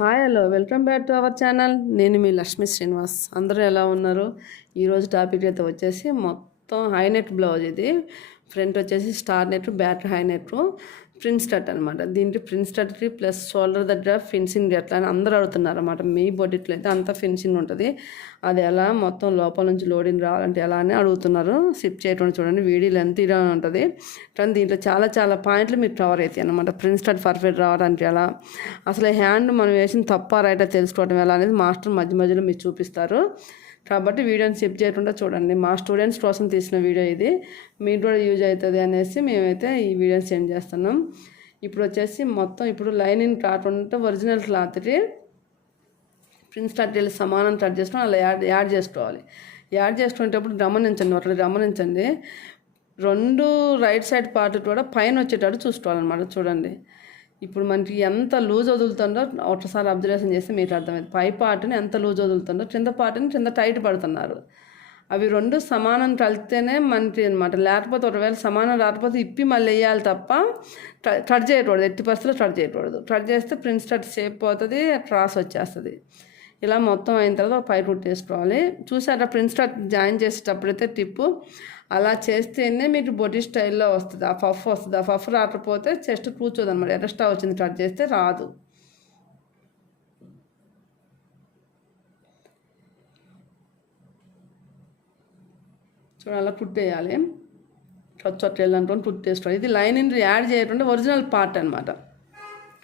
Hi hello welcome back to our channel నేను మీ లక్ష్మీ శ్రీనివాస్. అందరూ ఎలా ఉన్నారు? ఈరోజు టాపిక్ అయితే వచ్చేసి మొత్తం హై నెట్ బ్లౌజ్ ఇది. ఫ్రంట్ వచ్చేసి star net back high net. Prince cut అనమాట దీంట్లో ప్రిన్స్ కట్కి ప్లస్ షోల్డర్ దగ్గర ఫినిషింగ్ ఎట్లా అని అందరూ అడుగుతున్నారు అనమాట మీ బొడ్డిట్లో అయితే అంత ఫినిషింగ్ ఉంటుంది. అది ఎలా మొత్తం లోపల నుంచి లోడింగ్ రావాలంటే ఎలా అని అడుగుతున్నారు. సిప్ చేయడం చూడండి. వీడియో లెంత్ ఇలా ఉంటుంది. కానీ దీంట్లో చాలా చాలా పాయింట్లు మీకు కవర్ అవుతాయి అనమాట ప్రిన్స్ కట్ పర్ఫెక్ట్ రావడానికి ఎలా? అసలు హ్యాండ్ మనం వేసిన తప్ప రైటా తెలుసుకోవడం ఎలా అనేది మాస్టర్ మధ్య మధ్యలో మీరు చూపిస్తారు. కాబట్టి వీడియోని స్కిప్ చేయకుండా చూడండి. మా స్టూడెంట్స్ కోసం తీసిన వీడియో ఇది. మీకు కూడా యూజ్ అవుతుంది అనేసి మేమైతే ఈ వీడియోని సెండ్ చేస్తున్నాం. ఇప్పుడు వచ్చేసి మొత్తం ఇప్పుడు లైనింగ్ కాకుండా ఒరిజినల్ క్లాత్కి ప్రిన్స్ కట్ వెళ్ళి సమానం కట్ చేసుకొని అలా యాడ్ యాడ్ చేసుకోవాలి. యాడ్ చేసుకునేటప్పుడు గమనించండి ఒకటి గమనించండి. రెండు రైట్ సైడ్ పార్ట్ కూడా పైన వచ్చేటట్టు చూసుకోవాలన్నమాట చూడండి. ఇప్పుడు మనకి ఎంత లూజ్ వదులుతుందో ఒకసారి అబ్జర్వేషన్ చేస్తే మీకు అర్థమైంది. పై పార్ట్ని ఎంత లూజ్ వదులుతుందో కింద పార్ట్ని కింద టైట్ పడుతున్నారు. అవి రెండు సమానం కలిస్తేనే మనకి అనమాట లేకపోతే ఒకవేళ సమానం రాకపోతే ఇప్పి మళ్ళీ వేయాలి తప్ప కట్ చేయకూడదు. ఎట్టి పరిస్థితుల్లో కట్ చేయకూడదు. కట్ చేస్తే ప్రిన్స్ కట్ షేప్ పోతుంది క్రాస్ వచ్చేస్తుంది. ఇలా మొత్తం అయిన తర్వాత పై రూట్ వేసుకోవాలి చూసారా ప్రిన్స్ జాయిన్ చేసేటప్పుడైతే టిప్పు అలా చేస్తేనే మీకు బొడీ స్టైల్లో వస్తుంది. ఆ పఫ్ వస్తుంది. ఆ పఫ్ రాకపోతే చెస్ట్ కూర్చోదు అనమాట ఎరస్టా వచ్చింది కట్ చేస్తే రాదు. చూడాలి అలా కుట్టేయాలి. చొచ్చట్లు అనుకొని కుట్టేసుకోవాలి. ఇది లైనింగ్ యాడ్ చేయకుండా ఒరిజినల్ పార్ట్ అనమాట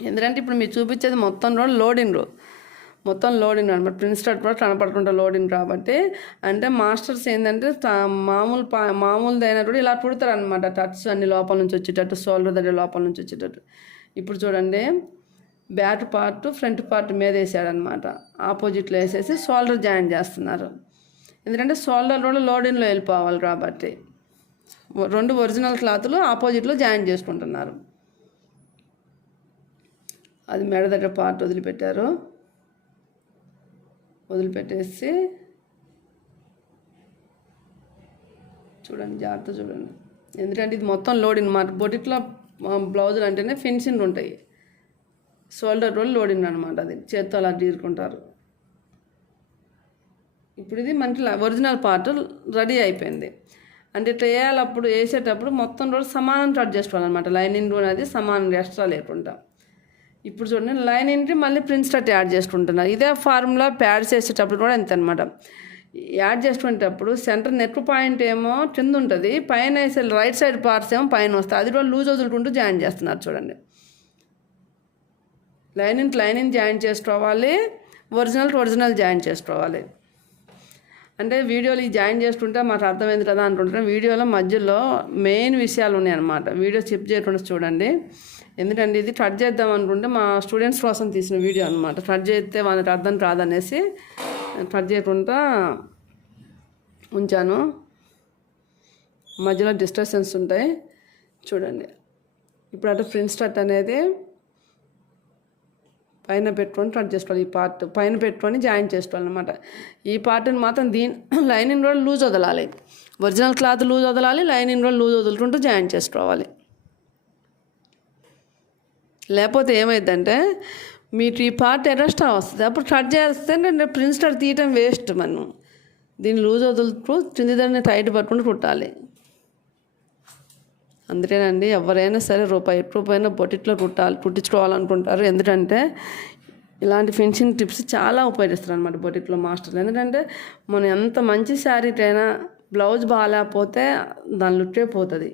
ఎందుకంటే ఇప్పుడు మీరు చూపించేది మొత్తం రోడ్ లోడింగ్ రోడ్ మొత్తం లోడింగ్ అనమాట. ప్రిన్స్ కూడా కనపడకుండా లోడింగ్ కాబట్టి అంటే మాస్టర్స్ ఏంటంటే మామూలు పా మామూలుది కూడా ఇలా పుడతారు అనమాట టచ్ అన్ని లోపల నుంచి వచ్చేటట్టు షోల్డర్ దగ్గర లోపల నుంచి వచ్చేటట్టు ఇప్పుడు చూడండి బ్యాట్ పార్ట్ ఫ్రంట్ పార్ట్ మీద వేసాడనమాట ఆపోజిట్లో వేసేసి షోల్డర్ జాయిన్ చేస్తున్నారు. ఎందుకంటే షోల్డర్ కూడా లోడింగ్లో వెళ్ళిపోవాలి కాబట్టి. రెండు ఒరిజినల్ క్లాత్లు ఆపోజిట్లో జాయిన్ చేసుకుంటున్నారు. అది మెడ దగ్గర పార్ట్ వదిలిపెట్టారు. వదిలిపెట్టేసి చూడండి జాగ్రత్త చూడండి. ఎందుకంటే ఇది మొత్తం లోడింగ్ మా బొటిక్లో బ్లౌజులు అంటేనే ఫినిషింగ్ ఉంటాయి. షోల్డర్ రోల్ లోడింగ్ అనమాట అది. చేత్తో అలా తీరుకుంటారు. ఇప్పుడు ఇది మనకి ఒరిజినల్ పార్ట్ రెడీ అయిపోయింది. అంటే ఇట్లా వేయాలప్పుడు వేసేటప్పుడు మొత్తం రోజు సమానం కట్ చేసుకోవాలన్నమాట. లైనింగ్ అనేది సమానం ఎక్స్ట్రా లేకుండా. ఇప్పుడు చూడండి లైన్ ఏంటి? మళ్ళీ ప్రింట్ స్టార్ట్ యాడ్ చేసుకుంటున్నారు ఇదే ఫార్ములా ప్యాడ్ చేసేటప్పుడు కూడా ఇంత అనమాట యాడ్ చేసుకునేటప్పుడు సెంటర్ నెక్ పాయింట్ ఏమో కింద ఉంటుంది పైన వేసే రైట్ సైడ్ పార్ట్స్ ఏమో పైన వస్తాయి. అది కూడా లూజ్ వదులుకుంటూ జాయిన్ చేస్తున్నారు చూడండి. లైన్ ఇంట్లో లైనింగ్ జాయిన్ చేసుకోవాలి. ఒరిజినల్ ఒరిజినల్ జాయిన్ చేసుకోవాలి. అంటే వీడియోలు ఈ జాయిన్ చేసుకుంటే మాకు అర్థమైంది కదా అనుకుంటున్నాం. వీడియోలో మధ్యలో మెయిన్ విషయాలు ఉన్నాయన్నమాట. వీడియో చెప్ చేయకుండా చూడండి. ఎందుకంటే ఇది కట్ చేద్దాం అనుకుంటే మా స్టూడెంట్స్ కోసం తీసిన వీడియో అనమాట కట్ చేస్తే వాళ్ళకి అర్థం కాదనేసి కట్ చేయకుండా ఉంచాను. మధ్యలో డిస్టర్షన్స్ ఉంటాయి. చూడండి. ఇప్పుడు అటు ఫ్రింట్ కట్ అనేది పైన పెట్టుకొని కట్ చేసుకోవాలి. ఈ పార్ట్ పైన పెట్టుకొని జాయిన్ చేసుకోవాలన్నమాట. ఈ పార్ట్ని మాత్రం దీని లైనింగ్ కూడా లూజ్ వదలాలి. ఒరిజినల్ క్లాత్ లూజ్ వదలాలి. లైనింగ్ కూడా లూజ్ వదులుకుంటూ జాయిన్ చేసుకోవాలి. లేకపోతే ఏమైందంటే మీకు ఈ పార్ట్ ఎక్స్ట్రా వస్తుంది అప్పుడు కట్ చేస్తే నేను ప్రిన్స్ కట్ తీయటం వేస్ట్ మనం. దీన్ని లూజ్ వదులుతూ కింది దాన్ని టైట్ పట్టుకుని కుట్టాలి. అందుకేనండి ఎవరైనా సరే రూపాయి రూపాయినా బొటిట్లో కుట్టాలి కుట్టించుకోవాలనుకుంటారు. ఎందుకంటే ఇలాంటి ఫినిషింగ్ టిప్స్ చాలా ఉపయోగిస్తారు అనమాట బొటిక్లో మాస్టర్లు. ఎందుకంటే మనం ఎంత మంచి శారీకైనా బ్లౌజ్ బాగాలేకపోతే దాని లుట్టే పోతుంది.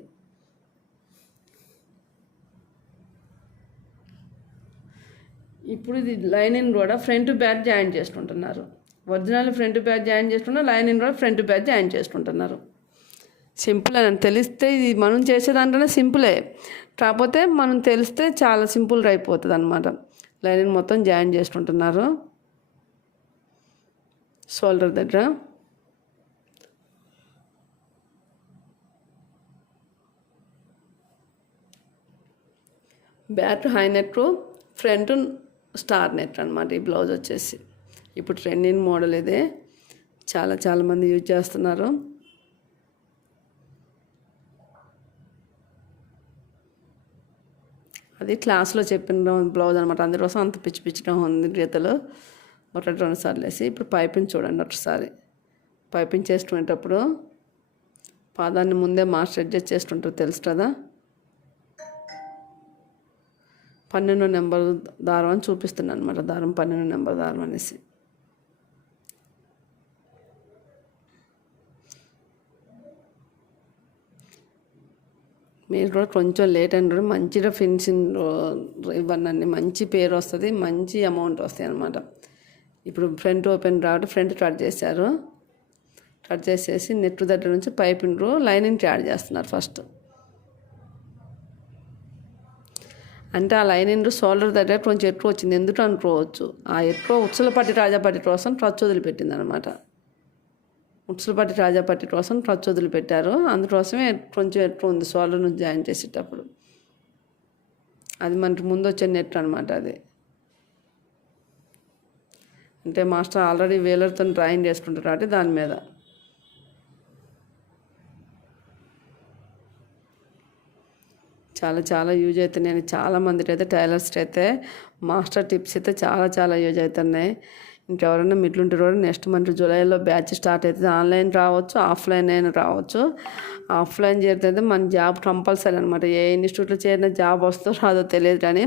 ఇప్పుడు ఇది లైనింగ్ కూడా ఫ్రంట్ బ్యాక్ జాయిన్ చేసుకుంటున్నారు ఒరిజినల్ ఫ్రంట్ బ్యాక్ జాయిన్ చేసుకుంటున్నారు లైనింగ్ కూడా ఫ్రంట్ బ్యాక్ జాయిన్ చేసుకుంటున్నారు సింపుల్ అని తెలిస్తే ఇది మనం చేసేదాంట్లోనే సింపులే. కాకపోతే మనం తెలిస్తే చాలా సింపుల్ అయిపోతుంది అనమాట లైనింగ్ మొత్తం జాయిన్ చేసుకుంటున్నారు షోల్డర్ దగ్గర. Back high neck front star net అనమాట ఈ బ్లౌజ్ వచ్చేసి. ఇప్పుడు ట్రెండింగ్ మోడల్ ఇదే. చాలా చాలామంది యూజ్ చేస్తున్నారు. అది క్లాస్లో చెప్పిన బ్లౌజ్ అనమాట అందుకోసం అంత పిచ్చి పిచ్చిగా ఉంది గీతలు. ఒకటి రెండు సార్లు వేసి ఇప్పుడు పైపింగ్ చూడండి ఒకసారి. పైపింగ్ చేసుకునేటప్పుడు పాదాన్ని ముందే మాస్టర్ అడ్జస్ట్ చేస్తుంటారు తెలుసు కదా? పన్నెండు నెంబర్ దారం అని చూపిస్తున్నాను అనమాట దారం పన్నెండు నెంబర్ దారం అనేసి. మీరు కూడా కొంచెం లేట్ అయిన మంచిగా ఫినిషింగ్ ఇవ్వండి మంచి పేరు వస్తుంది మంచి అమౌంట్ వస్తాయి అనమాట ఇప్పుడు ఫ్రంట్ ఓపెన్ రావడం ఫ్రంట్ కట్ చేశారు. కట్ చేసేసి నెట్ దగ్గర నుంచి పైపింగ్ లైనింగ్ యాడ్ చేస్తున్నారు ఫస్ట్ అంటే ఆ లైనింగ్ సోల్డర్ దగ్గర కొంచెం ఎక్కువ వచ్చింది. ఎందుకు అనుకోవచ్చు ఆ ఎక్కువ ఉత్సలపట్టి రాజాపట్టి కోసం ట్రచ్ వదిలిపెట్టింది అనమాట ఉత్సలపట్టి రాజాపట్టి కోసం ట్రచ్ వదిలిపెట్టారు. అందుకోసమే కొంచెం ఎక్కువ ఉంది సోల్డర్ నుంచి జాయిన్ చేసేటప్పుడు. అది మనకి ముందు వచ్చే నెట్ అనమాట అది. అంటే మాస్టర్ ఆల్రెడీ వేలర్తో డ్రాయింగ్ చేసుకుంటారు కాబట్టి దాని మీద. చాలా చాలా యూజ్ అవుతున్నాయి చాలా మందికి అయితే టైలర్స్కి అయితే మాస్టర్ టిప్స్ అయితే చాలా చాలా యూజ్ అవుతున్నాయి ఇంకెవరైనా మిట్లుంటారు కూడా నెక్స్ట్ మంత్ జూలైలో బ్యాచ్ స్టార్ట్ అవుతుంది ఆన్లైన్ రావచ్చు ఆఫ్లైన్ అయినా రావచ్చు. ఆఫ్లైన్ చేరితే మన జాబ్ కంపల్సరీ అనమాట ఏ ఇన్స్టిట్యూట్లో చేరిన జాబ్ వస్తుందో రాదో తెలియదు కానీ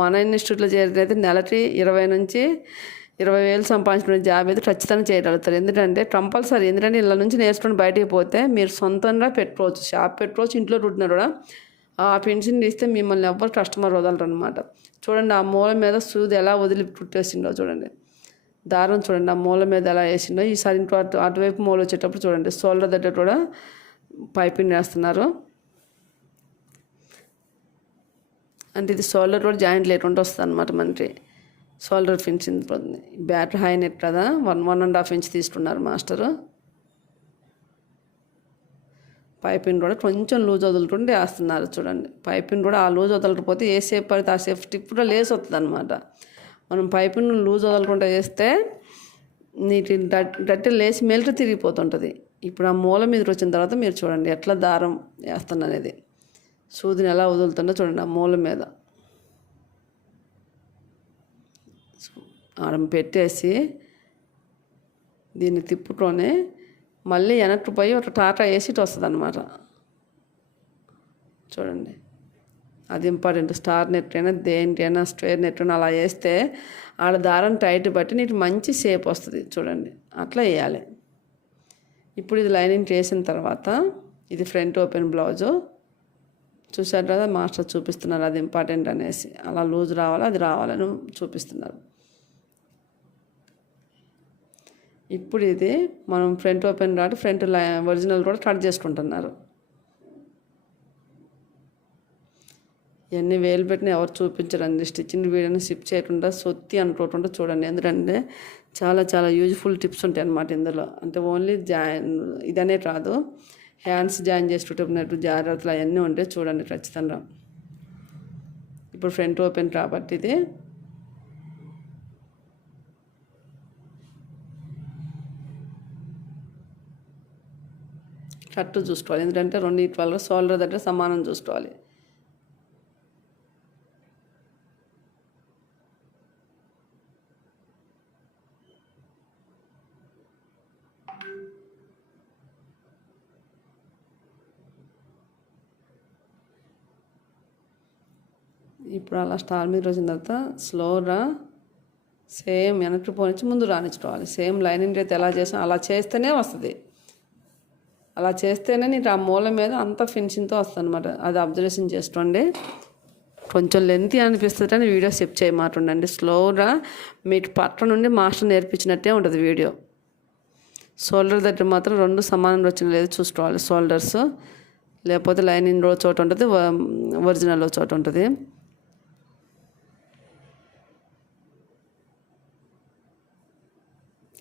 మన ఇన్స్టిట్యూట్లో చేరితే నెలకి ఇరవై నుంచి ఇరవై వేలు సంపాదించుకునే జాబ్ అయితే ఖచ్చితంగా చేయగలుగుతారు. ఎందుకంటే కంపల్సరీ ఎందుకంటే ఇళ్ళ నుంచి నేర్చుకుని బయటికి పోతే మీరు సొంతంగా పెట్టుకోవచ్చు. షాప్ పెట్టుకోవచ్చు ఇంట్లో ఉంటున్నారు కూడా. ఆ పెన్షన్ ఇస్తే మిమ్మల్ని ఎవ్వరు కస్టమర్ వదలరు అనమాట చూడండి ఆ మూల మీద సూది ఎలా వదిలి పుట్టేసిండో చూడండి. దారం చూడండి ఆ మూల మీద ఎలా వేసిండో. ఈసారి ఇంకో అటు అటువైపు మూల వచ్చేటప్పుడు చూడండి. సోల్డర్ దగ్గర కూడా పైపింగ్ వేస్తున్నారు. అంటే ఇది సోల్డర్ కూడా జాయింట్ లేకుండా వస్తుంది అనమాట మనకి. Shoulder finishing batter battery high net కదా. One one and half inch తీసుకున్నారు మాస్టరు. పైపింగ్ కూడా కొంచెం లూజ్ వదులుతుంటే వేస్తున్నారు చూడండి. పైపింగ్ కూడా ఆ లూజ్ వదలకపోతే ఏ సేఫ్ పడితే ఆ సేఫ్ టిప్ కూడా లేస్ వస్తుంది అనమాట మనం పైపింగ్ లూజ్ వదలకుండా వేస్తే నీటి గట్టి లేచి మెల్ట్ తిరిగిపోతుంటుంది. ఇప్పుడు ఆ మూల మీద వచ్చిన తర్వాత మీరు చూడండి ఎట్లా దారం వేస్తాను అనేది సూదిని ఎలా వదులుతుందో చూడండి ఆ మూల మీద. ఆడ పెట్టేసి దీన్ని తిప్పుకొని మళ్ళీ వెనక్కి పోయి ఒక టాటా వేసి వస్తుంది అనమాట చూడండి. అది ఇంపార్టెంట్ స్టార్ నెట్ అయినా దేనికైనా స్క్వేర్ నెట్ అయినా అలా వేస్తే ఆడ దారం టైట్ బట్టి నీకు మంచి షేప్ వస్తుంది. చూడండి. అట్లా వేయాలి. ఇప్పుడు ఇది లైనింగ్ చేసిన తర్వాత ఇది ఫ్రంట్ ఓపెన్ బ్లౌజు. చూసారు కదా మాస్టర్ చూపిస్తున్నారు అది ఇంపార్టెంట్ అనేసి. అలా లూజ్ రావాలి? అది రావాలని చూపిస్తున్నారు. ఇప్పుడు ఇది మనం ఫ్రంట్ ఓపెన్ కాబట్టి ఫ్రంట్ ఒరిజినల్ కూడా కట్ చేసుకుంటున్నారు. ఇవన్నీ వేలు పెట్టిన ఎవరు చూపించరండి స్టిచ్చింగ్ వీడియోని సిప్ చేయకుండా సొత్తి అనుకోకుండా చూడండి. ఎందుకంటే చాలా చాలా యూజ్ఫుల్ టిప్స్ ఉంటాయి అన్నమాట ఇందులో. అంటే ఓన్లీ జాయిన్ ఇదనే కాదు. హ్యాండ్స్ జాయిన్ చేసుకుంటున్నట్టు జాగ్రత్తలు అవన్నీ ఉంటాయి చూడండి ఖచ్చితంగా. ఇప్పుడు ఫ్రంట్ ఓపెన్ కాబట్టి ఇది కట్టు చూసుకోవాలి. ఎందుకంటే రెండు వాళ్ళ షోల్డర్ దగ్గర సమానం చూసుకోవాలి. ఇప్పుడు అలా స్టార్ మీద వచ్చిన తర్వాత స్లోగా సేమ్ వెనక్కి పోనిచ్చి ముందు రాణించుకోవాలి సేమ్ లైనింగ్ అయితే ఎలా చేసాం అలా చేస్తేనే వస్తుంది. అలా చేస్తేనే నీకు ఆ మూల మీద అంత ఫినిషింగ్తో వస్తుంది అనమాట అది అబ్జర్వేషన్ చేసుకోండి కొంచెం లెంతీ అనిపిస్తుంది అని వీడియో సెప్ చేయమాటుండండి. స్లోగా మీకు పట్ల నుండి మాస్టర్ నేర్పించినట్టే ఉంటుంది వీడియో. షోల్డర్ దగ్గర మాత్రం రెండు సమానంగా వచ్చిన లేదు చూసుకోవాలి. షోల్డర్స్ లేకపోతే లైనింగ్ రో చోట ఉంటుంది ఒరిజినల్ చోట ఉంటుంది.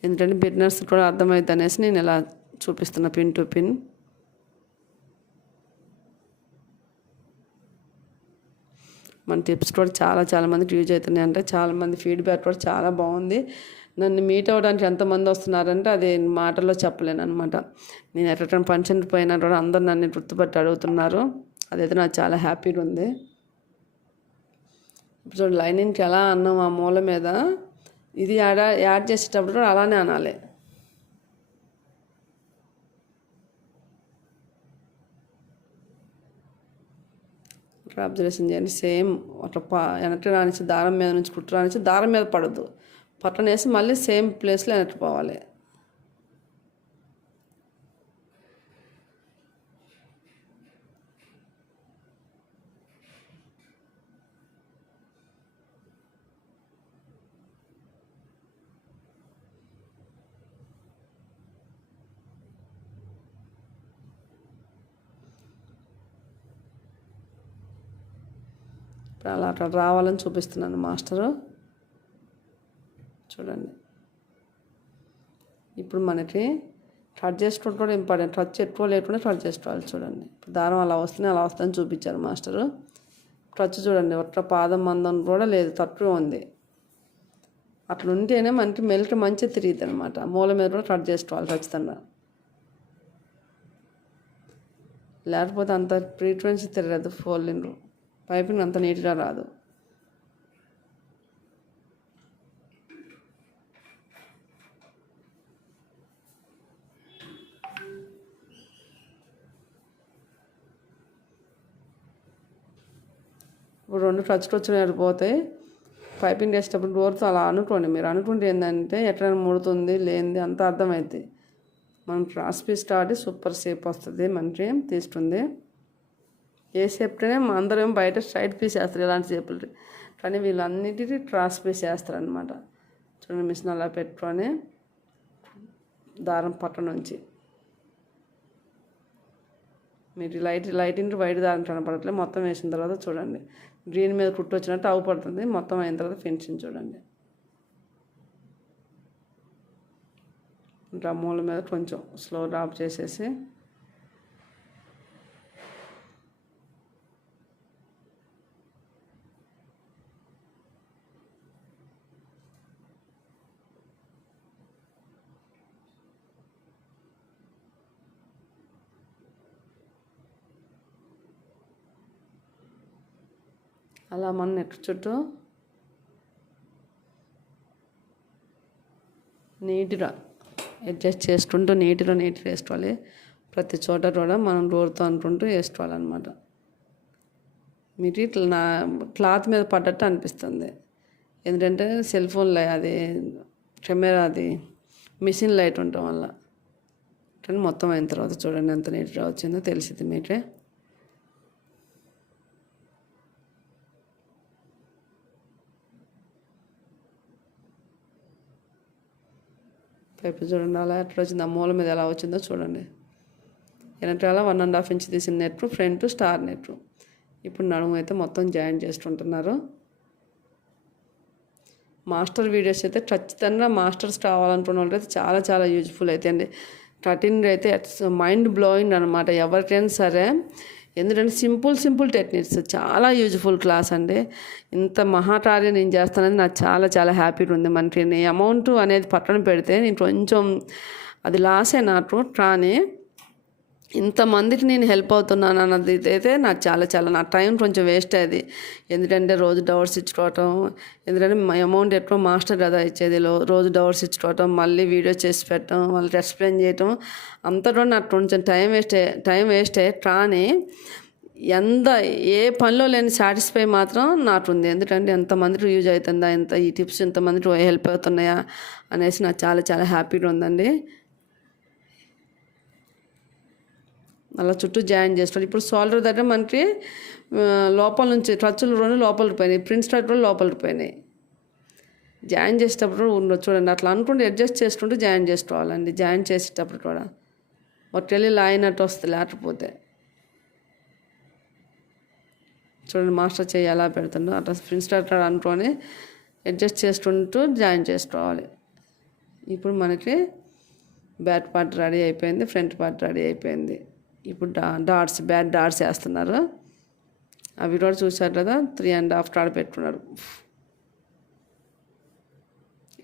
ఎందుకంటే బిగినర్స్ కూడా అర్థమవుతుంది అనేసి నేను ఇలా చూపిస్తున్న పిన్ టు పిన్. మన టిప్స్ కూడా చాలా చాలామందికి యూజ్ అవుతున్నాయి అంటే చాలామంది ఫీడ్బ్యాక్ కూడా చాలా బాగుంది. నన్ను మీట్ అవ్వడానికి ఎంతమంది వస్తున్నారంటే అది మాటల్లో చెప్పలేను అనమాట నేను ఎక్కడికైనా ఫంక్షన్ పోయినా కూడా అందరు నన్ను గుర్తుపట్టి అడుగుతున్నారు. అదైతే నాకు చాలా హ్యాపీగా ఉంది. ఇప్పుడు లైనింగ్కి ఎలా అన్నాం ఆ మూల మీద? ఇది యాడ్ యాడ్ చేసేటప్పుడు కూడా అలానే అనాలి. ఇక్కడ అబ్జర్వేషన్ చేయండి. సేమ్ అట్లా పా వెనక్కి రానిచ్చి దారం మీద నుంచి కుట్టు రానిచ్చి దారం మీద పడద్దు. పట్టనేసి మళ్ళీ సేమ్ ప్లేస్లో వెనక్కి పోవాలి. అలా అట్లా రావాలని చూపిస్తున్నాను మాస్టరు. చూడండి. ఇప్పుడు మనకి కట్ చేసుకోవడం కూడా ఇంపార్టెంట్ టచ్ ఎక్కువ లేకుండా కట్ చేసుకోవాలి చూడండి. ఇప్పుడు దారం అలా వస్తుంది అలా వస్తుందని చూపించారు మాస్టరు. టచ్ చూడండి. ఒక్క పాదం మందం కూడా లేదు తక్కువ ఉంది. అట్లా ఉంటేనే మనకి మెల్క్ మంచిగా తిరిగిద్ది అనమాట మూల మీద కూడా కట్ చేసుకోవాలి ఖచ్చితంగా. లేకపోతే అంత ఫ్రీక్వెన్సీ తిరగదు ఫోల్డింగ్ పైపింగ్ అంత నీట్గా రాదు. ఇప్పుడు రెండు టచ్ వచ్చినాయి పోతే పైపింగ్ వేసేటప్పుడు డోర్తో అలా అనుకోండి. మీరు అనుకుంటే ఏంటంటే ఎట్లైనా ముడుతుంది లేనిది అంత అర్థమవుతుంది మనం cross piece start super shape వస్తుంది మంచి తీసుకుంది ఏ షేప్తోనే అందరం బయట స్ట్రైట్ పీస్ వేస్తారు ఇలాంటి షేపులు కానీ వీళ్ళన్నిటికీ క్రాస్ పీస్ వేస్తారు అనమాట చూడండి మిషన్ అలా పెట్టుకొని దారం పట్ట నుంచి మీరు లైట్ లైట్ వైట్ దారం కనపడట్లేదు మొత్తం వేసిన తర్వాత చూడండి. గ్రీన్ మీద కుట్టు వచ్చినట్టు అవు పడుతుంది మొత్తం అయిన తర్వాత ఫినిషింగ్ చూడండి. డ్రమ్ముల మీద కొంచెం స్లో డ్రాప్ చేసేసి అలా మనం నెక్స్ట్ చుట్టూ నీట్గా అడ్జస్ట్ చేసుకుంటూ నీట్గా నీట్గా వేసుకోవాలి. ప్రతి చోట కూడా మనం డోర్తో అనుకుంటూ వేసుకోవాలన్నమాట. మీకు ఇట్లా నా క్లాత్ మీద పడ్డట్టు అనిపిస్తుంది. ఎందుకంటే సెల్ ఫోన్ అది కెమెరా అది మిషన్ లైట్ ఉండటం వల్ల. కానీ మొత్తం అయిన తర్వాత చూడండి ఎంత నీట్గా వచ్చిందో తెలిసింది మీకే. పైపు చూడండి. అలా ఎట్లా వచ్చింది ఆ మూల మీద ఎలా వచ్చిందో చూడండి. వెనకాల వన్ అండ్ హాఫ్ ఇంచ్ తీసిన నెట్ ఫ్రంట్ స్టార్ నెట్ ఇప్పుడు నడుము అయితే మొత్తం జాయిన్ చేస్తుంటున్నారు. మాస్టర్ వీడియోస్ అయితే ఖచ్చితంగా మాస్టర్స్ కావాలనుకున్న వాళ్ళైతే చాలా చాలా యూజ్ఫుల్ అయితే అండి. కటింగ్ అయితే మైండ్ బ్లోయింగ్ అనమాట ఎవరికైనా సరే ఎందుకంటే సింపుల్ సింపుల్ టెక్నిక్స్. చాలా యూజ్ఫుల్ క్లాస్ అండి. ఇంత మహాకార్యం నేను చేస్తానని నాకు చాలా చాలా హ్యాపీగా ఉంది. మనకి అమౌంట్ అనేది పక్కన పెడితే నేను కొంచెం అది లాసే నాకు కానీ ఇంతమందికి నేను హెల్ప్ అవుతున్నాను అన్నది అయితే నాకు చాలా చాలా నా టైం కొంచెం వేస్ట్ అయ్యేది. ఎందుకంటే రోజు డవర్స్ ఇచ్చుకోవటం ఎందుకంటే మా అమౌంట్ ఎక్కువ మాస్టర్ కదా ఇచ్చేది. రోజు డవర్స్ ఇచ్చుకోవటం మళ్ళీ వీడియో చేసి పెట్టడం వాళ్ళకి ఎక్స్ప్లెయిన్ చేయటం అంతలో నాకు కొంచెం టైం వేస్ట్ టైం వేస్ట్ అయ్యే కానీ ఎంత ఏ పనిలో లేని సాటిస్ఫై మాత్రం నాకు ఉంది. ఎందుకంటే ఎంతమందికి యూజ్ అవుతుందా ఎంత ఈ టిప్స్ ఎంతమందికి హెల్ప్ అవుతున్నాయా అనేసి నాకు చాలా చాలా హ్యాపీగా ఉందండి. అలా చుట్టూ జాయిన్ చేసుకోవాలి. ఇప్పుడు సోల్డర్ దగ్గర మనకి లోపల నుంచి ఖర్చులు రెండు లోపలికి పోయినాయి. ప్రింట్స్ స్టార్ట్ కూడా లోపలికి పోయినాయి. జాయిన్ చేసేటప్పుడు ఉండదు చూడండి. అట్లా అనుకుంటే అడ్జస్ట్ చేసుకుంటూ జాయిన్ చేసుకోవాలండి. జాయిన్ చేసేటప్పుడు కూడా. ఒకటి లాయినట్టు వస్తుంది లేకపోతే. చూడండి మాస్టర్ చేయి ఎలా పెడుతుండో అట్లా ప్రిన్స్ స్టార్టర్ అనుకొని అడ్జస్ట్ చేసుకుంటూ జాయిన్ చేసుకోవాలి. ఇప్పుడు మనకి బ్యాక్ పార్ట్ రెడీ అయిపోయింది ఫ్రంట్ పార్ట్ రెడీ అయిపోయింది. ఇప్పుడు డా డాట్స్ బ్యాడ్ డాట్స్ వేస్తున్నారు. అవి కూడా చూశారు కదా త్రీ అండ్ హాఫ్ డాట్ పెట్టుకున్నారు.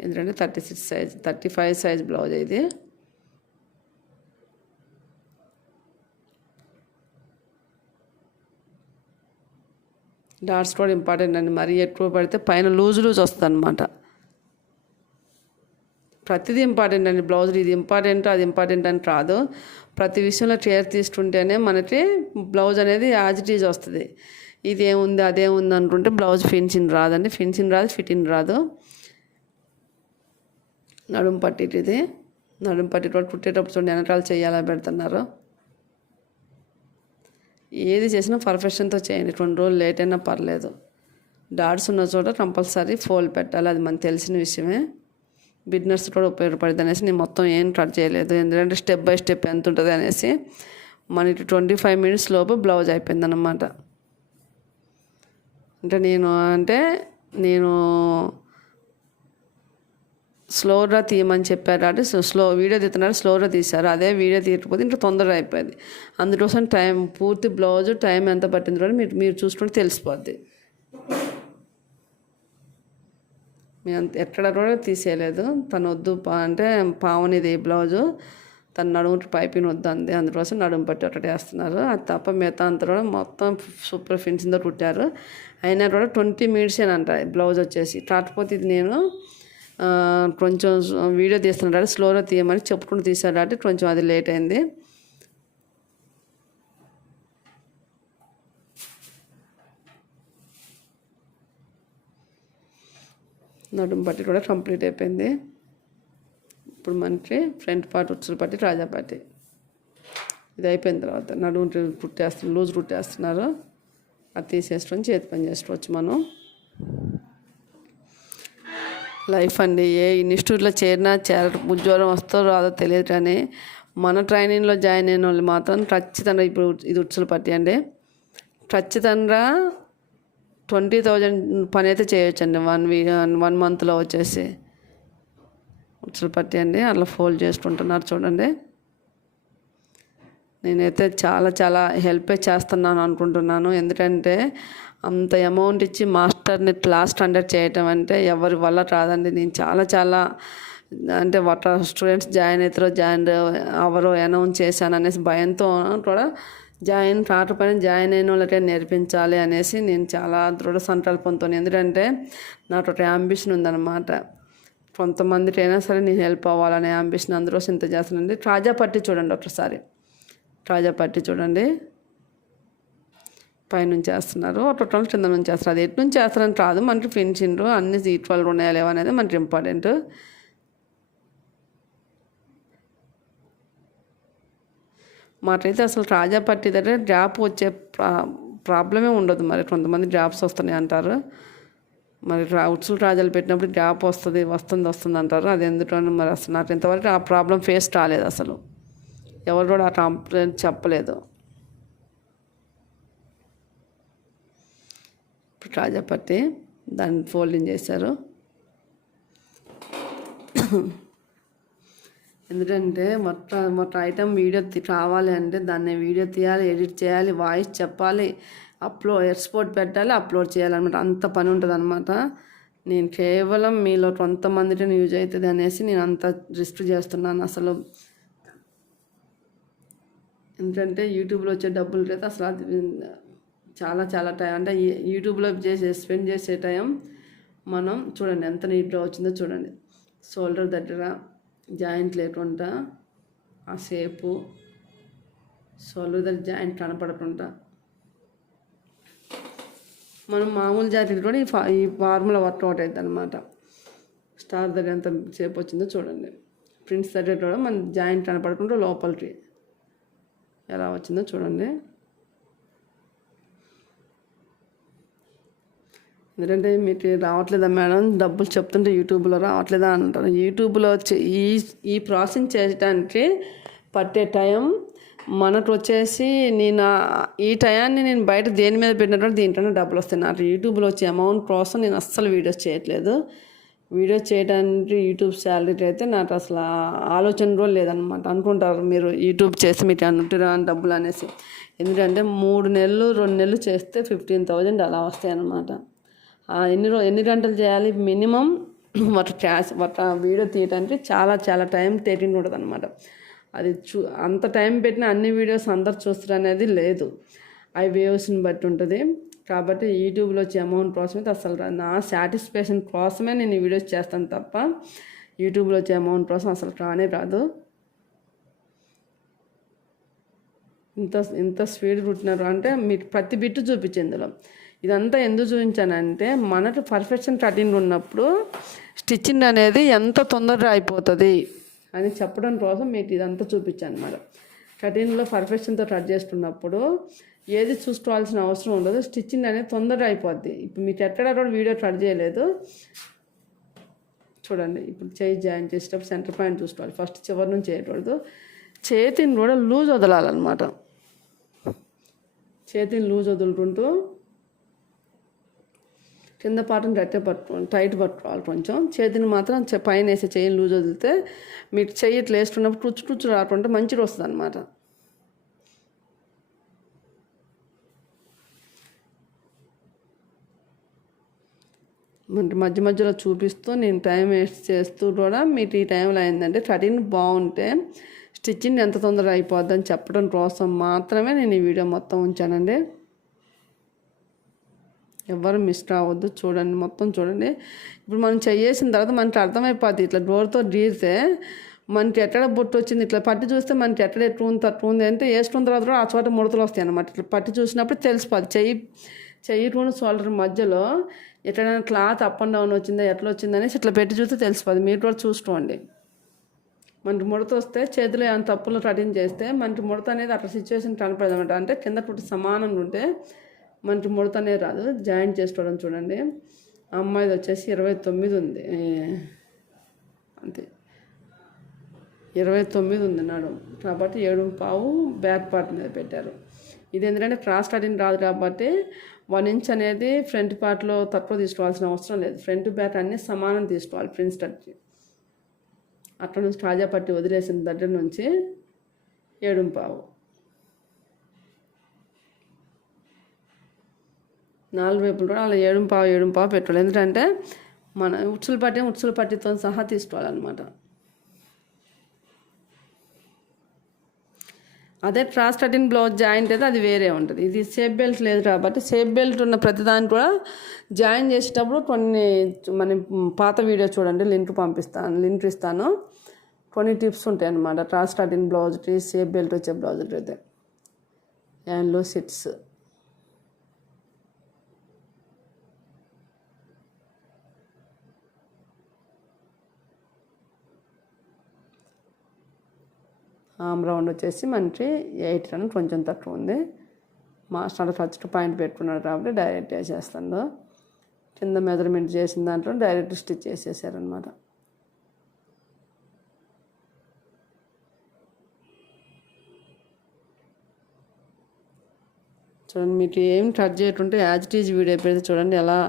ఎందుకంటే thirty six size thirty five size blouse ఇది. డాట్స్ కూడా ఇంపార్టెంట్ అండి. మరీ ఎక్కువ పడితే పైన లూజ్ లూజ్ వస్తుంది అనమాట ప్రతిదీ ఇంపార్టెంట్ అండి. బ్లౌజ్ ఇది ఇంపార్టెంట్ అది ఇంపార్టెంట్ అని రాదు. ప్రతి విషయంలో కేర్ తీసుకుంటేనే మనకి బ్లౌజ్ అనేది యాజ్ ఇట్ ఈజ్ వస్తుంది. ఇది ఏముంది అదేముంది అనుకుంటే బ్లౌజ్ ఫిన్సింగ్ రాదండి. ఫిన్సింగ్ రాదు ఫిట్టింగ్ రాదు. నడుము పట్టి ఇది. నడుము పట్టి కూడా కుట్టేటప్పుడు చూడండి వెనకాల చేయాలా పెడుతున్నారు. ఏది చేసినా పర్ఫెక్షన్తో చేయండి. రెండు రోజులు లేట్ అయినా పర్లేదు. డాట్స్ ఉన్న చోట కంపల్సరీ ఫోల్డ్ పెట్టాలి. అది మనకు తెలిసిన విషయమే. బిగినర్స్ కూడా ఉపయోగపడుతుంది అనేసి నేను మొత్తం ఏం కట్ చేయలేదు. ఎందుకంటే స్టెప్ బై స్టెప్ ఎంత ఉంటుంది అనేసి మనకి ట్వంటీ ఫైవ్ మినిట్స్ లోపు బ్లౌజ్ అయిపోయింది అనమాట అంటే నేను అంటే నేను స్లోగా తీయమని చెప్పారు. అంటే స్లో వీడియో తీస్తున్నారు స్లోగా తీశారు. అదే వీడియో తీయకపోతే ఇంకా తొందరగా అయిపోయింది. అందుకోసం టైం పూర్తి బ్లౌజ్ టైం ఎంత పట్టింది కూడా మీరు మీరు చూసుకుంటే తెలిసిపోద్ది. మేము అంత ఎక్కడ కూడా తీసేయలేదు. తను వద్దు పా అంటే పావునిది బ్లౌజు. తన నడుము పైపింగ్ వద్దు అంది. అందుకోసం నడుము పట్టి ఒకటి వేస్తున్నారు. అది తప్ప మిగతా అంతా కూడా మొత్తం సూపర్ ఫిన్సింగ్తో కుట్టారు. అయినా కూడా ట్వంటీ మినిట్సేనంట బ్లౌజ్ వచ్చేసి. కాకపోతే ఇది నేను కొంచెం వీడియో తీస్తున్నాడు స్లోగా తీయమని చెప్పుకుంటూ తీసాడు అంటే కొంచెం అది లేట్ అయింది. నడుము పట్టి కూడా కంప్లీట్ అయిపోయింది. ఇప్పుడు మనకి ఫ్రంట్ పార్ట్ ఉచ్చులు పట్టి రాజా పట్టి ఇది అయిపోయిన తర్వాత నడుము కుట్టేస్తున్నారు లూజ్ కుట్టేస్తున్నారు అది తీసేసుకొని చేతి పని చేసుకోవచ్చు మనం. లైఫ్ అండి ఏ ఇన్స్టిట్యూట్లో చేరినా చేర ఉద్యోగం వస్తారో రాదో తెలియదు కానీ మన ట్రైనింగ్లో జాయిన్ అయిన వాళ్ళు మాత్రం ఖచ్చితంగా ఇప్పుడు ఇది ఉచ్చులు పట్టి అండి ఖచ్చితంగా ట్వంటీ థౌజండ్ పని అయితే చేయొచ్చండి. వన్ వీ వన్ మంత్లో వచ్చేసి ఉచ్చులు పట్టి అండి అట్లా ఫోల్డ్ చేసుకుంటున్నారు చూడండి. నేనైతే చాలా చాలా హెల్ప్ చేస్తున్నాను అనుకుంటున్నాను. ఎందుకంటే అంత అమౌంట్ ఇచ్చి మాస్టర్ని క్లాస్ కండక్ట్ చేయటం అంటే ఎవరి వల్ల రాదండి. నేను చాలా చాలా అంటే వాట స్టూడెంట్స్ జాయిన్ అవుతారో జాయిన్ అవరో అనౌన్స్ చేశాను అనేసి భయంతో కూడా జాయిన్ కాకపోయినా జాయిన్ అయిన వాళ్ళకే నేర్పించాలి అనేసి నేను చాలా దృఢ సంకల్పంతో ఎందుకంటే నాకు ఒక అంబిషన్ ఉందన్నమాట. కొంతమందికి అయినా సరే నేను హెల్ప్ అవ్వాలనే అంబిషన్ అందరూ ఇంత చేస్తానండి. రాజా పట్టి చూడండి ఒకసారి. రాజా పట్టి చూడండి. పైనుంచి చేస్తున్నారు. ఒక్కొక్కరు కింద నుంచి చేస్తారు అది ఎటు నుంచి చేస్తారని కాదు మనకి ఫినిషింగ్ అన్ని ఈక్వల్గా ఉన్నాయా లేవా అనేది మనకి ఇంపార్టెంట్ మాకైతే అసలు రాజా పట్టి దగ్గర డ్రాప్ వచ్చే ప్రా ప్రాబ్లమే ఉండదు మరి. కొంతమంది డ్రాప్స్ వస్తున్నాయి అంటారు. మరి రా ఉచ్చులు రాజాలు పెట్టినప్పుడు డ్రాప్ వస్తుంది వస్తుంది వస్తుంది అంటారు. అది ఎందుకని మరి అసలు నాకు ఇంతవరకు ఆ ప్రాబ్లం ఫేస్ కాలేదు అసలు. ఎవరు కూడా ఆ కంప్లైంట్ చెప్పలేదు. ఇప్పుడు రాజాపట్టి దాన్ని ఫోల్డింగ్ చేశారు. ఎందుకంటే మొత్తం మొత్తం ఐటమ్ వీడియో కావాలి అంటే దాన్ని వీడియో తీయాలి ఎడిట్ చేయాలి వాయిస్ చెప్పాలి అప్లోడ్ ఎక్స్పోర్ట్ పెట్టాలి అప్లోడ్ చేయాలన్నమాట. అంత పని ఉంటుంది అనమాట నేను కేవలం మీలో కొంతమందికి యూజ్ అవుతుంది అనేసి నేను అంత రిస్క్ చేస్తున్నాను అసలు. ఎందుకంటే యూట్యూబ్లో వచ్చే డబ్బులు అయితే అసలు అది చాలా చాలా టైం. అంటే యూట్యూబ్లో చేసే స్పెండ్ చేసే టైం మనం చూడండి ఎంత నీట్గా వచ్చిందో చూడండి. షోల్డర్ దగ్గర జాయింట్ లేకుండా ఆ షేపు షోల్డర్ దగ్గర జాయింట్ కనపడకుండా మనం మామూలు జాకెట్ కూడా ఈ ఫా ఈ ఫార్ములా వర్కౌట్ అవుతుంది అనమాట స్టార్ దగ్గర ఎంత షేప్ వచ్చిందో చూడండి. ప్రింట్స్ దగ్గర కూడా మన జాయింట్ కనపడకుండా లోపలికి ఎలా వచ్చిందో చూడండి. ఎందుకంటే మీకు రావట్లేదా మేడం? డబ్బులు చెప్తుంటే యూట్యూబ్లో రావట్లేదా అని అంటారు. యూట్యూబ్లో వచ్చి ఈ ఈ ప్రాసెసింగ్ చేయడానికి పట్టే టైం మనకు వచ్చేసి నేను ఈ టయాన్ని నేను బయట దేని మీద పెట్టినప్పుడు దీంట్లోనే డబ్బులు వస్తాయి. నాకు యూట్యూబ్లో వచ్చే అమౌంట్ కోసం నేను అస్సలు వీడియోస్ చేయట్లేదు. వీడియోస్ చేయడానికి యూట్యూబ్ శాలరీ అయితే నాకు అసలు ఆలోచన కూడా లేదనమాట అనుకుంటారు మీరు యూట్యూబ్ చేసి మీకు అంటురా డబ్బులు అనేసి. ఎందుకంటే మూడు నెలలు రెండు నెలలు చేస్తే ఫిఫ్టీన్ థౌజండ్ అలా వస్తాయి అన్నమాట ఎన్ని రో ఎన్ని గంటలు చేయాలి? మినిమం వాటి క్యాష్ వాటి వీడియో తీయడానికి చాలా చాలా టైం టేకింగ్ ఉంటుంది అనమాట అది చూ అంత టైం పెట్టిన అన్ని వీడియోస్ అందరు చూస్తారు అనేది లేదు. అవి వ్యూస్ని బట్టి ఉంటుంది. కాబట్టి యూట్యూబ్లో వచ్చే అమౌంట్ కోసమే అసలు నా సాటిస్ఫాక్షన్ కోసమే నేను ఈ వీడియోస్ చేస్తాను తప్ప యూట్యూబ్లో వచ్చే అమౌంట్ కోసం అసలు రానే రాదు. ఇంత ఇంత స్పీడ్ కుట్టినారు అంటే మీకు ప్రతి బిట్టు చూపించింది ఇందులో. ఇదంతా ఎందుకు చూపించానంటే మనకు పర్ఫెక్షన్ కటింగ్ ఉన్నప్పుడు స్టిచ్చింగ్ అనేది ఎంత తొందరగా అయిపోతుంది అని చెప్పడం కోసం మీకు ఇదంతా చూపించాను అనమాట కటింగ్లో పర్ఫెక్షన్తో కట్ చేస్తున్నప్పుడు ఏది చూసుకోవాల్సిన అవసరం ఉండదు స్టిచ్చింగ్ అనేది తొందరగా అయిపోద్ది. ఇప్పుడు మీకు ఎక్కడ కూడా వీడియో కట్ చేయలేదు. చూడండి ఇప్పుడు చేయి జాయిన్ చేసేటప్పుడు సెంటర్ పాయింట్ చూసుకోవాలి. ఫస్ట్ చివరి నుంచి చేయకూడదు. చేతిని కూడా లూజ్ వదలాలన్నమాట. చేతిని లూజ్ వదులుకుంటూ కింద పాటను గట్టే పట్టు టైట్ పట్టుకోవాలి కొంచెం. చేతిని మాత్రం పైన వేసే చెయ్యిని లూజ్ వదిలితే మీకు చెయ్యి ఇట్లా వేసుకున్నప్పుడు టుచ్చు టుచ్చు రాకుంటే మంచిగా వస్తుంది అనమాట మధ్య మధ్యలో చూపిస్తూ నేను టైం వేస్ట్ చేస్తూ కూడా మీకు ఈ టైంలో అయిందంటే కటింగ్ బాగుంటే స్టిచ్చింగ్ ఎంత తొందరగా అయిపోద్దని చెప్పడం కోసం మాత్రమే నేను ఈ వీడియో మొత్తం ఉంచానండి. ఎవరు మిస్ రావద్దు చూడండి మొత్తం చూడండి. ఇప్పుడు మనం చేసిన తర్వాత మనకి అర్థమైపోద్ది ఇట్లా డోర్తో గీరితే మనకి ఎక్కడ బొట్టు వచ్చింది ఇట్లా పట్టి చూస్తే మనకి ఎక్కడ ఎట్లా ఉంది తట్టు ఉంది అంటే వేసుకున్న తర్వాత కూడా ఆ చోట ముడతలు వస్తాయి అన్నమాట. ఇట్లా పట్టి చూసినప్పుడు తెలిసిపోద్ది. చెయ్యి చెయ్యి కూడా షోల్డర్ మధ్యలో ఎక్కడైనా క్లాత్ అప్ అండ్ డౌన్ వచ్చిందా ఎట్లా వచ్చిందనేసి ఇట్లా పెట్టి చూస్తే తెలిసిపోద్ది. మీరు కూడా చూసుకోండి. మనకి ముడత వస్తే చేతిలో ఏమైనా తప్పులు కటింగ్ చేస్తే మనకి ముడత అనేది అట్లా సిచ్యువేషన్ కనపడదు అనమాట అంటే కింద పుట్టి సమానంగా ఉంటే మనకి ముడతనే రాదు. జాయింట్ చేసుకోవడం చూడండి. అమ్మాయిది వచ్చేసి ఇరవై తొమ్మిది ఉంది. అంతే. ఇరవై తొమ్మిది ఉంది నడుం. కాబట్టి ఏడు పావు బ్యాక్ పార్ట్ మీద పెట్టారు. ఇది ఎందుకంటే క్రాస్ కటింగ్ రాదు కాబట్టి వన్ ఇంచ్ అనేది ఫ్రంట్ పార్ట్లో తక్కువ తీసుకోవాల్సిన అవసరం లేదు. ఫ్రంట్ బ్యాక్ అన్నీ సమానం తీసుకోవాలి ప్రిన్స్ కట్కి అక్కడ నుంచి తాజా పట్టి వదిలేసిన దగ్గర నుంచి ఏడుంపావు నాలుగు వైపులు కూడా అలా ఏడు పావు ఏడు పెట్టాలి ఎందుకంటే మన ఉచ్చుల పట్టి ఉచ్చుల పట్టితో సహా తీసుకోవాలన్నమాట. అదే ట్రాస్ కటింగ్ బ్లౌజ్ జాయింట్ అయితే అది వేరే ఉంటుంది. ఇది సేఫ్ బెల్ట్ లేదు కాబట్టి సేఫ్ బెల్ట్ ఉన్న ప్రతిదాన్ని కూడా జాయిన్ చేసేటప్పుడు కొన్ని మన పాత వీడియో చూడండి లింక్ పంపిస్తాను లింక్ ఇస్తాను. కొన్ని టిప్స్ ఉంటాయి అన్నమాట ట్రాస్ కటింగ్ బ్లౌజ్కి సేఫ్ బెల్ట్ వచ్చే బ్లౌజ్ అయితే. హ్యాండ్లో సిట్స్ రౌండ్ వచ్చేసి మనకి ఎయిట్ రన్ కొంచెం తక్కువ ఉంది. మాస్టర్ ఫస్ట్ పాయింట్ పెట్టుకున్నాడు కాబట్టి డైరెక్ట్ వేసేస్తాడు కింద మెజర్మెంట్ చేసిన దాంట్లో డైరెక్ట్ స్టిచ్ చేసేసారనమాట చూడండి మీకు ఏం కట్ చేయకుంటే యాజ్ ఇట్ ఈజ్ వీడియో పెడితే చూడండి ఎలా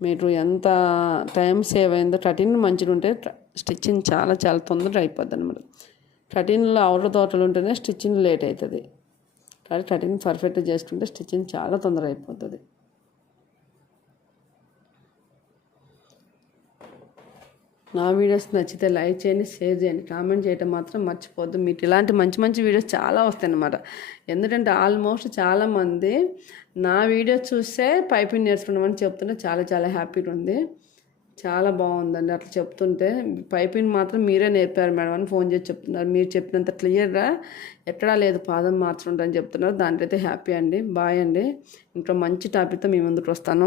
మీరు ఎంత టైం సేవ్ అయిందో కటింగ్ మంచిగా ఉంటే స్టిచ్చింగ్ చాలా చాలా తొందరగా అయిపోద్ది అనమాట కటింగ్లో అవుటర్ తోటలు ఉంటేనే స్టిచ్చింగ్ లేట్ అవుతుంది కానీ కటింగ్ పర్ఫెక్ట్గా చేసుకుంటే స్టిచ్చింగ్ చాలా తొందరగా అయిపోతుంది. నా వీడియోస్ నచ్చితే లైక్ చేయండి షేర్ చేయండి కామెంట్ చేయటం మాత్రం మర్చిపోద్దు మీకు ఇలాంటి మంచి మంచి వీడియోస్ చాలా వస్తాయి అన్నమాట ఎందుకంటే ఆల్మోస్ట్ చాలామంది నా వీడియో చూస్తే పైపింగ్ నేర్చుకున్నామని చెప్తుంటే చాలా చాలా హ్యాపీగా ఉంది. చాలా బాగుందండి అట్లా చెప్తుంటే. పైపింగ్ మాత్రం మీరే నేర్పారు మేడం అని ఫోన్ చేసి చెప్తున్నారు. మీరు చెప్పినంత క్లియర్గా ఎక్కడా లేదు పాదం మార్చుకుంటా అని చెప్తున్నారు. దాంట్లో అయితే హ్యాపీ అండి. బాయ్ అండి. ఇంకా మంచి టాపిక్తో మీ ముందుకు వస్తాను.